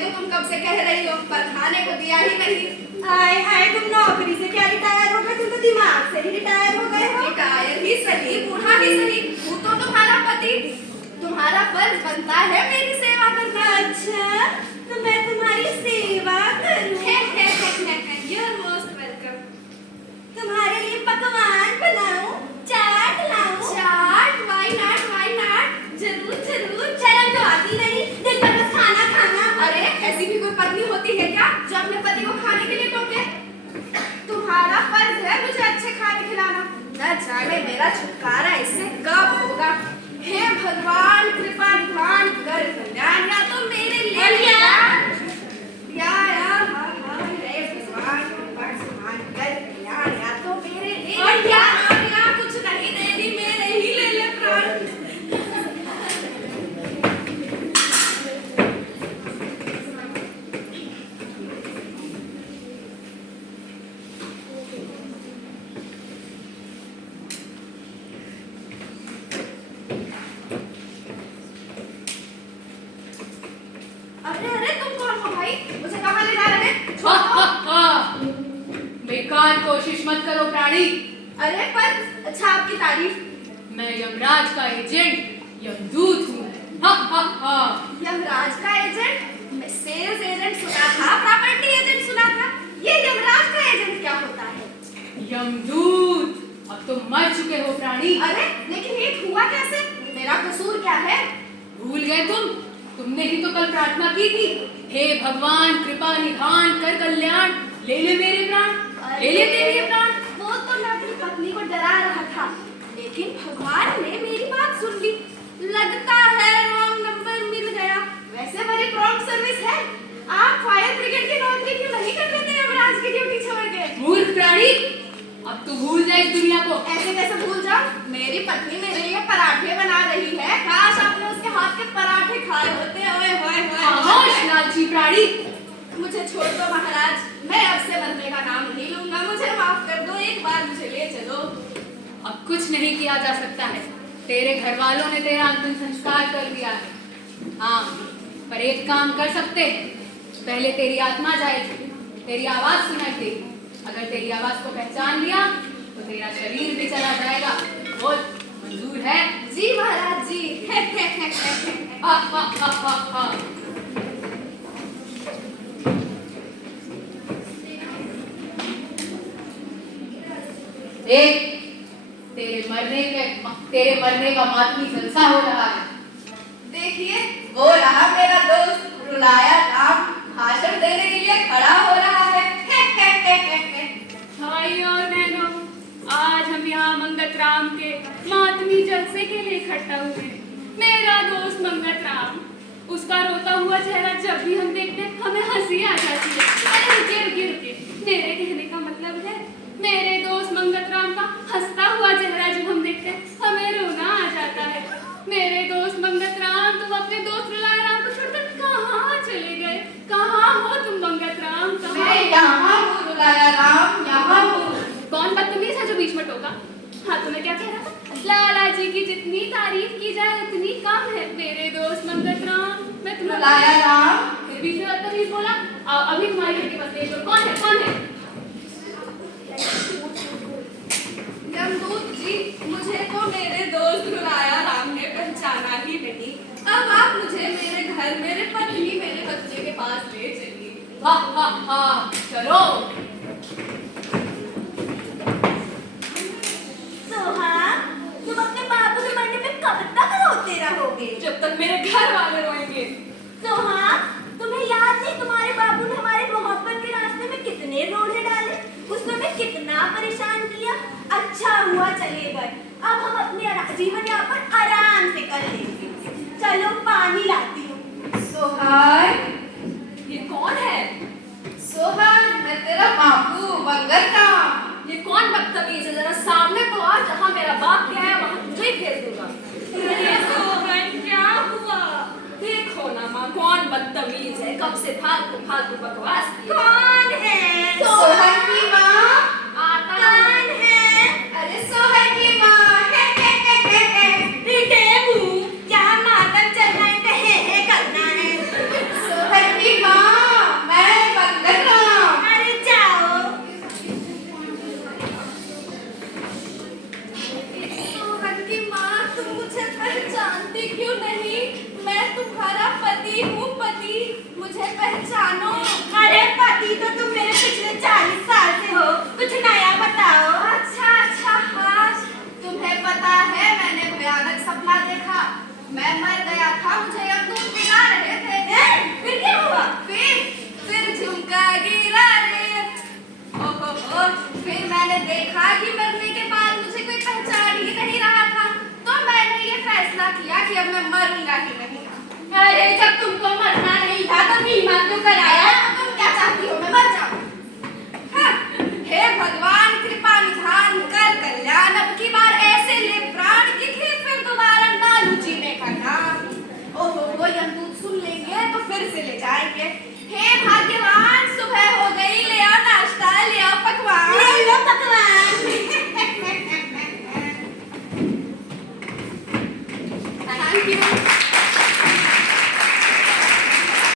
तो तुम कब से कह रही हो, पर खाने को दिया ही नहीं। हाय हाय, तुम नौकरी से क्या रिटायर हो गए? तुम तो दिमाग से ही रिटायर हो गए हो। रिटायर ही सही, बूढ़ा ही सही, हूँ तो तुम्हारा पति। तुम्हारा फर्ज बनता है मेरी सेवा करना। अच्छा, तो मैं तुम्हारी सेवा करूं? You're most welcome। तुम्हारे लिए पकवान बनाऊं, चाट लाऊं? चाट? Why not? Why not? जरूर जरूर। शर्म तो आती नहीं, दिल पर बस खाना खाना। अरे ऐसी भी कोई पत्नी होती है क्या जो अपने पति को खाने के लिए टोके? तुम्हारा फर्ज है मुझे अच्छे खाने खिलाना। न जाने मेरा छुटकारा इससे कब होगा। हे भगवान, कृपा निधान कर कल्याण, या तो मेरे लिए हे भगवान, कृपा निधान कर कल्याण, या तो मेरे लिए या कुछ नहीं देवी, मेरे ही ले ले प्राण। अरे अरे, तुम कौन हो भाई? मुझे कहाँ ले जा रहे हैं? बेकार कोशिश मत करो प्राणी। अरे पर अच्छा, आपकी तारीफ। मैं यमराज का एजेंट यमदूत हूँ। यमराज का एजेंट? मैं सेल्स एजेंट सुना था, प्रॉपर्टी एजेंट सुना था। ये यमराज का एजेंट क्या होता है? यमदूत, अब तो मर चुके हो प्राणी। अरे लेकिन ये हुआ कैसे? मेरा कसूर क्या है? भूल गए तुमने ही तो कल प्रार्थना की थी, हे भगवान कृपा निधान कर कल्याण, ले ले मेरे प्राण, ले ले तेरे प्राण। वो तो मैं अपनी पत्नी को डरा रहा था, लेकिन भगवान ने मेरी बात सुन ली। लगता है रॉन्ग नंबर मिल गया। वैसे मेरी प्रॉम्प्ट सर्विस है। आप फायर ब्रिगेड की नौकरी क्यों नहीं कर लेते यमराज की ड्यूटी छोड़ के? मूर्ख प्राणी, अब तू भूल जाए इस दुनिया को। ऐसे कैसे भूल जाऊं? मेरी पत्नी मेरे लिए पराठे बना रही है। काश आपने उसके हाथ के पराठे खाए होते। ओए होए होए। खामोश लालची प्राणी। मुझे छोड़ दो महाराज, मैं अब से मरने का नाम नहीं लूंगा। मुझे माफ कर दो, एक बार मुझे ले चलो। अब कुछ नहीं किया जा सकता है, तेरे घर वालों ने तेरा अंतिम संस्कार कर दिया है। हाँ, पर एक काम कर सकते हैं, पहले तेरी आत्मा जाएगी, तेरी आवाज सुनाई देगी। अगर तेरी आवाज को पहचान लिया तो तेरा शरीर भी चला जाएगा। बोल, मंजूर है? जी महाराज जी। देख, तेरे मरने का मातमी जलसा हो रहा है। देखिए, वो रहा मेरा दोस्त रुलाया राम, भाषण देने के लिए खड़ा हो रहा है। भाई और बहनों, आज हम यहाँ मंगत राम के मातमी जलसे के लिए इकट्ठा हुए हैं। मेरा दोस्त मंगत राम, उसका रोता हुआ चेहरा जब भी हम देखते हैं हमें हंसी आ जाती है। अरे रुके, मेरे कहने का मतलब है मेरे दोस्त मंगत राम का हंसता हुआ चेहरा जब हम देखते हैं हमें रोना आ जाता है। मेरे दोस्त मंगत राम, तुम अपने दोस्त रुलाया राम को छोड़कर कहाँ चले गए? कहाँ हो तुम मंगत राम? मैं यहाँ हूँ रुलाया राम, यहाँ हूँ। कौन बदतमीज है जो बीच में टोका? हाँ, तुम्हें क्या कह रहा था? लाला जी की जितनी तारीफ की जाए उतनी कम है। मेरे दोस्त मंगत राम, मैं तुम्हें रुलाया राम, फिर बीच में बदतमीज बोला। अभी तुम्हारी घर के पास ले, कौन है? यमदूत जी, मुझे तो मेरे दोस्त रुलाया राम ने पहचाना ही नहीं। अब आप मुझे मेरे घर, मेरे पति, मेरे बच्चे के पास ले चलिए। चलो। सोहा, तुम अपने बाबू के मरने पे कब तक रोते रहोगे? जब तक मेरे घर वाले रोएंगे। सोहा, तुम्हें याद नहीं तुम्हारे बाबू ने हमारे मोहब्बत के रास्ते में कितने रोड़े डाले, उसने हमें कितना परेशान किया। अच्छा हुआ चले गए, अब हम अपने जीवन यापन आराम से कर लेंगे। चलो पानी लाती हूँ। सोहार, ये कौन है? सोहार, मैं तेरा बापू मंगत राम। ये कौन बदतमीज है? जरा सामने तो आ, जहाँ मेरा बाप गया है वहाँ तुझे ही भेज दूंगा। अरे सोहन, क्या हुआ? देखो ना माँ, कौन बदतमीज है, कब से फालतू बकवास की। कौन है? सोहन की माँ। आता कौन है? अरे सोहन की माँ। बेटे, क्या मातम चलना है, करना है? सोहन की माँ। ही हूँ पति, मुझे पहचानो। अरे पति तो तुम मेरे पिछले 40 साल से हो, कुछ नया बताओ। अच्छा अच्छा, हाँ तुम्हें पता है मैंने भयानक सपना देखा। मैं मर गया था, मुझे यमदूत पिला रहे थे। फिर क्या हुआ? फिर झुमका गिरा रे। ओहो, फिर मैंने देखा कि मरने के बाद मुझे कोई पहचान ही नहीं रहा था, तो मैंने ये फैसला किया कि अब मैं मरूंगा ही नहीं। अरे जब तुमको मरना नहीं था तो बीमा क्यों कराया? तुम क्या चाहती हो मैं मर जाऊं? हाँ, हे भगवान कृपा निधान कर कल्याण, अब की बार ऐसे ले प्राण कि फिर दोबारा ना लूं जीने का नाम। ओहो, वो यमदूत सुन लेंगे तो फिर से ले जाएंगे। हे भाग्यवान, सुबह हो गई, ले आओ नाश्ता, ले आओ पकवान। ले लो पकवान। Thank you.